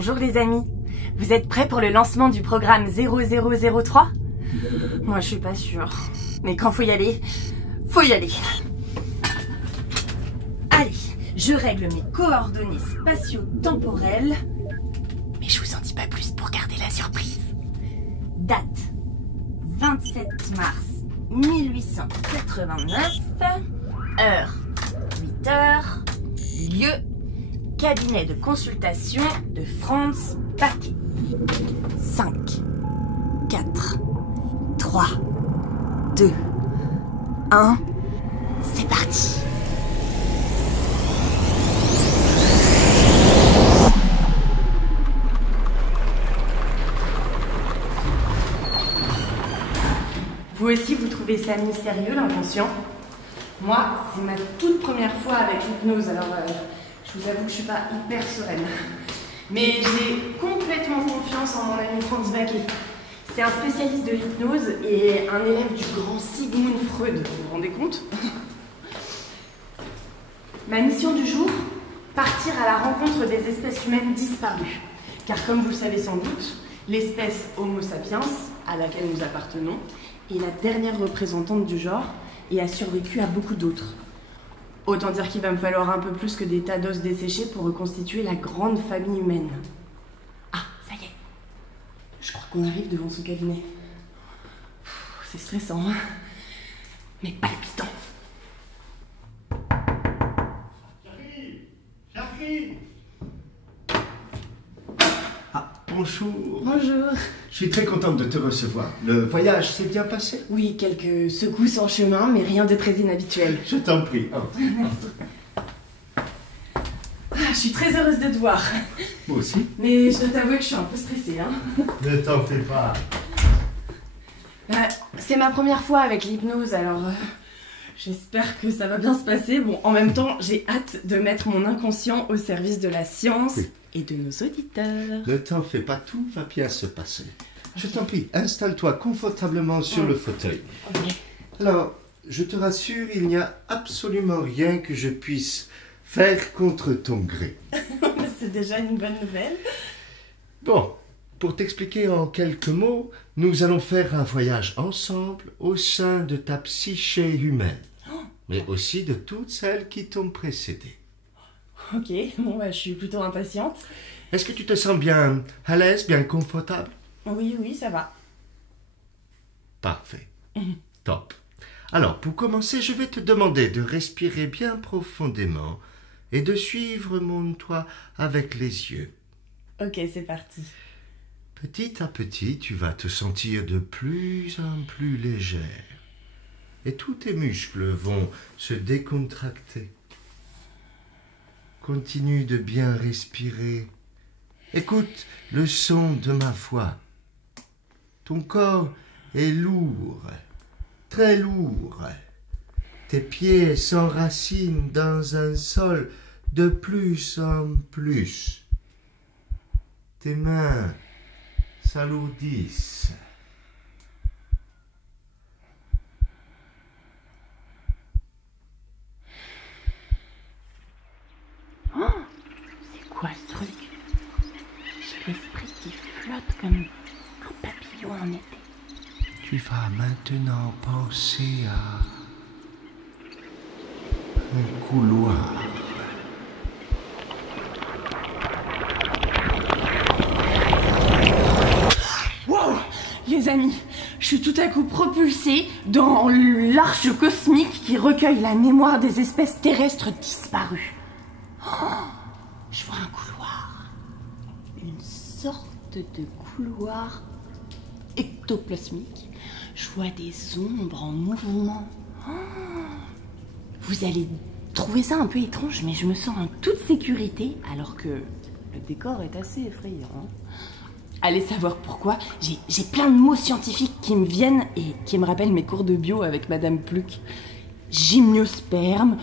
Bonjour les amis, vous êtes prêts pour le lancement du programme 0003? Moi je suis pas sûre, mais quand faut y aller, faut y aller. Allez, je règle mes coordonnées spatio-temporelles, mais je vous en dis pas plus pour garder la surprise. Date 27 mars 1889, heure 8h, lieu cabinet de consultation de Franz Paquet. 5, 4, 3, 2, 1, c'est parti. Vous aussi, vous trouvez ça mystérieux, l'inconscient? Moi, c'est ma toute première fois avec l'hypnose, alors je vous avoue que je suis pas hyper sereine. Mais j'ai complètement confiance en mon ami Franz Paquet. C'est un spécialiste de l'hypnose et un élève du grand Sigmund Freud, vous vous rendez compte? Ma mission du jour, partir à la rencontre des espèces humaines disparues. Car comme vous le savez sans doute, l'espèce Homo sapiens, à laquelle nous appartenons, est la dernière représentante du genre et a survécu à beaucoup d'autres. Autant dire qu'il va me falloir un peu plus que des tas d'os desséchés pour reconstituer la grande famille humaine. Ah, ça y est. Je crois qu'on arrive devant son cabinet. C'est stressant, hein, mais palpitant. J'arrive. Ah, bonjour. Bonjour. Je suis très contente de te recevoir. Le voyage s'est bien passé? Oui, quelques secousses en chemin, mais rien de très inhabituel. Je t'en prie. Oh. Je suis très heureuse de te voir. Moi aussi. Mais je dois t'avouer que je suis un peu stressée, hein. Ne t'en fais pas. C'est ma première fois avec l'hypnose, alors j'espère que ça va bien se passer. Bon, en même temps, j'ai hâte de mettre mon inconscient au service de la science et de nos auditeurs. Ne t'en fais pas, tout va bien se passer. Je t'en prie, installe-toi confortablement sur le fauteuil. Okay. Alors, je te rassure, il n'y a absolument rien que je puisse faire contre ton gré. C'est déjà une bonne nouvelle. Bon, pour t'expliquer en quelques mots, nous allons faire un voyage ensemble au sein de ta psyché humaine, mais aussi de toutes celles qui t'ont précédé. Ok, bon, je suis plutôt impatiente. Est-ce que tu te sens bien à l'aise, bien confortable? Oui, ça va. Parfait. Top. Alors, pour commencer, je vais te demander de respirer bien profondément et de suivre mon toit avec les yeux. Ok, c'est parti. Petit à petit, tu vas te sentir de plus en plus légère. Et tous tes muscles vont se décontracter. Continue de bien respirer. Écoute le son de ma voix. Ton corps est lourd, très lourd. Tes pieds s'enracinent dans un sol de plus en plus. Tes mains s'alourdissent. Oh, c'est quoi ce truc? J'ai l'esprit qui flotte comme un papillon en été. Tu vas maintenant penser à un couloir. Wow, les amis, je suis tout à coup propulsée dans l'arche cosmique qui recueille la mémoire des espèces terrestres disparues. Oh, je vois un couloir, une sorte de couloir ectoplasmique. Je vois des ombres en mouvement. Oh, vous allez trouver ça un peu étrange, mais je me sens en toute sécurité, alors que le décor est assez effrayant. Allez savoir pourquoi, j'ai plein de mots scientifiques qui me viennent et qui me rappellent mes cours de bio avec Madame Pluck. Gymnosperme,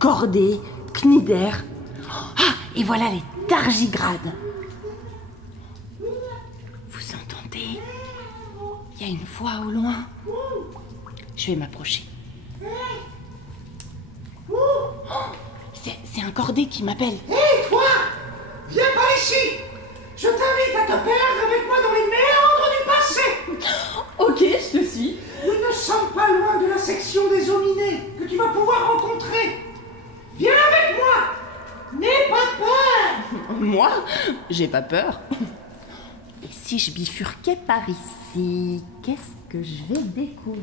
cordée, cnidaire. Ah, et voilà les tardigrades. Vous entendez? Il y a une voix au loin. Je vais m'approcher. C'est un cordé qui m'appelle. Hé, toi! Viens par ici! Je te perdre avec moi dans les méandres du passé. Ok, je te suis. Nous ne sommes pas loin de la section des hominés que tu vas pouvoir rencontrer. Viens avec moi. N'aie pas peur. Moi? J'ai pas peur. Et si je bifurquais par ici, qu'est-ce que je vais découvrir?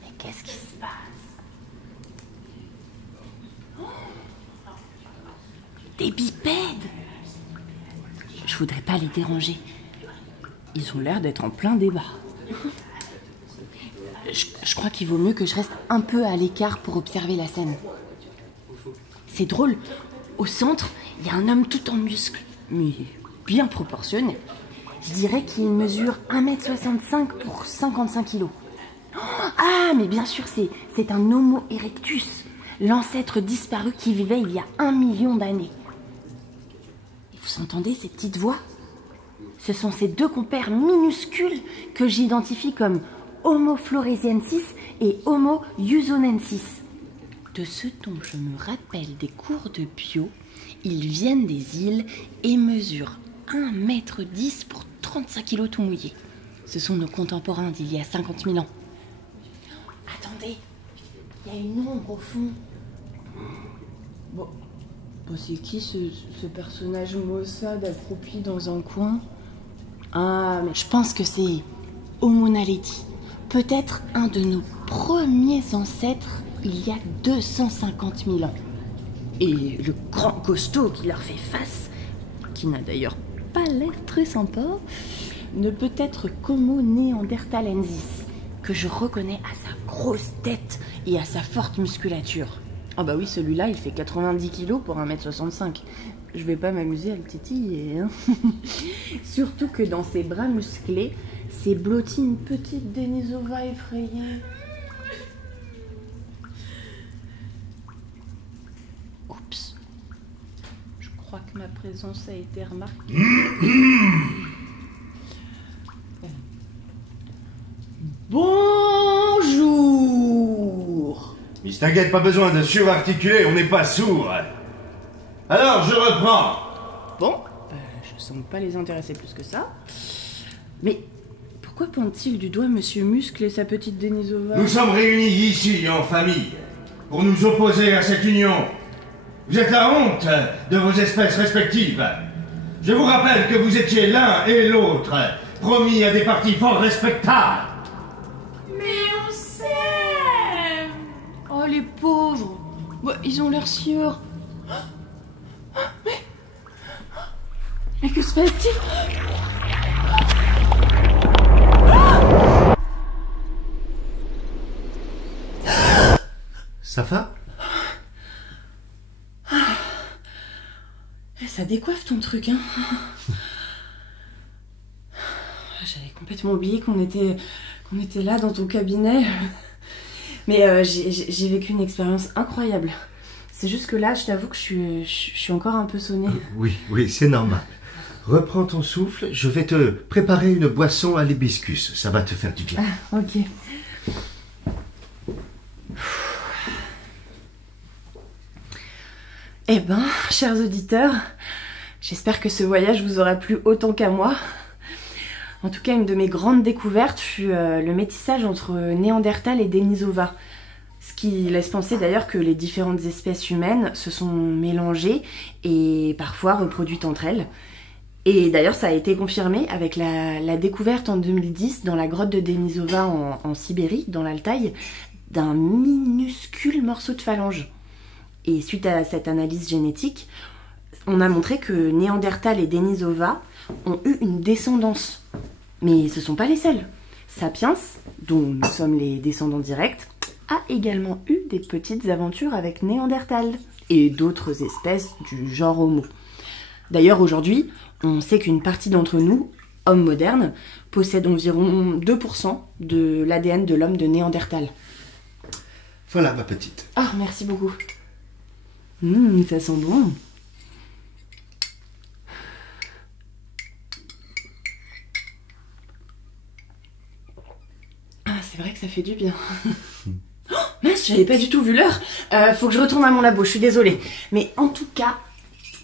Mais qu'est-ce qui se passe? Oh, des bipèdes! Je voudrais pas les déranger. Ils ont l'air d'être en plein débat. Je crois qu'il vaut mieux que je reste un peu à l'écart pour observer la scène. C'est drôle. Au centre, il y a un homme tout en muscles, mais bien proportionné. Je dirais qu'il mesure 1,65 m pour 55 kg. Ah, mais bien sûr, c'est un Homo erectus, l'ancêtre disparu qui vivait il y a 1 million d'années. Et vous entendez ces petites voix? Ce sont ces deux compères minuscules que j'identifie comme Homo floresiensis et Homo husonensis. De ce dont je me rappelle des cours de bio, ils viennent des îles et mesurent 1,10 m pour 35 kg tout mouillé. Ce sont nos contemporains d'il y a 50 000 ans. Attendez, il y a une ombre au fond. Bon, c'est qui ce personnage maussade accroupi dans un coin? Ah, mais je pense que c'est Homo naledi. Peut-être un de nos premiers ancêtres il y a 250 000 ans. Et le grand costaud qui leur fait face, qui n'a d'ailleurs pas l'air très sympa, ne peut être qu'Homo neanderthalensis, que je reconnais à sa grosse tête et à sa forte musculature. Ah bah oui, celui-là, il fait 90 kg pour 1,65 m. Je vais pas m'amuser à le titiller, hein. Surtout que dans ses bras musclés, s'est blottie une petite Denisova effrayée. Oups. Je crois que ma présence a été remarquée. Bonjour. Mais t'inquiète, pas besoin de surarticuler, on n'est pas sourd. Alors, je reprends. Bon, je sens pas les intéresser plus que ça. Mais pourquoi pointe-t-il du doigt Monsieur Muscle et sa petite Denisova? Nous sommes réunis ici, en famille, pour nous opposer à cette union. Vous êtes la honte de vos espèces respectives. Je vous rappelle que vous étiez l'un et l'autre, promis à des partis fort respectables. Mais on s'aime. Oh, les pauvres. Bah, ils ont l'air si heureux. Mais que se passe-t-il? Safa? Ça décoiffe ton truc, hein. J'avais complètement oublié qu'on était là dans ton cabinet. Mais j'ai vécu une expérience incroyable. C'est juste que là, je t'avoue que je suis encore un peu sonnée. Oui, c'est normal. Reprends ton souffle, je vais te préparer une boisson à l'hibiscus. Ça va te faire du bien. Ah, ok. Eh ben, chers auditeurs, j'espère que ce voyage vous aura plu autant qu'à moi. En tout cas, une de mes grandes découvertes fut le métissage entre Néandertal et Denisova. Ce qui laisse penser d'ailleurs que les différentes espèces humaines se sont mélangées et parfois reproduites entre elles. Et d'ailleurs, ça a été confirmé avec la découverte en 2010 dans la grotte de Denisova en Sibérie, dans l'Altaï, d'un minuscule morceau de phalange. Et suite à cette analyse génétique, on a montré que Néandertal et Denisova ont eu une descendance. Mais ce ne sont pas les seuls. Sapiens, dont nous sommes les descendants directs, a également eu des petites aventures avec Néandertal et d'autres espèces du genre Homo. D'ailleurs, aujourd'hui, on sait qu'une partie d'entre nous, hommes modernes, possède environ 2% de l'ADN de l'homme de Néandertal. Voilà, ma petite. Ah, merci beaucoup. Ça sent bon. Ah, c'est vrai que ça fait du bien. Mince, j'avais pas du tout vu l'heure. Faut que je retourne à mon labo, je suis désolée. Mais en tout cas,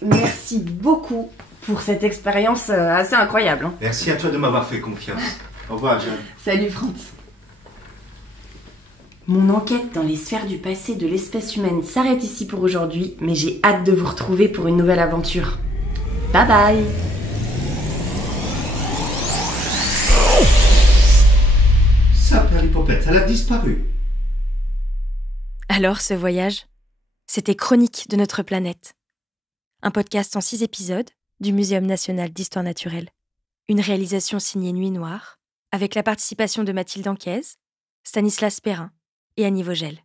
merci beaucoup pour cette expérience assez incroyable. Hein. Merci à toi de m'avoir fait confiance. Au revoir, Jeanne. Salut, Franz. Mon enquête dans les sphères du passé de l'espèce humaine s'arrête ici pour aujourd'hui, mais j'ai hâte de vous retrouver pour une nouvelle aventure. Bye bye. Ça, Perlipopette, elle a disparu. Alors, ce voyage, c'était Chronique de notre planète. Un podcast en 6 épisodes du Muséum national d'histoire naturelle. Une réalisation signée Nuit Noire, avec la participation de Mathilde Anquez, Stanislas Perrin et Annie Vogel.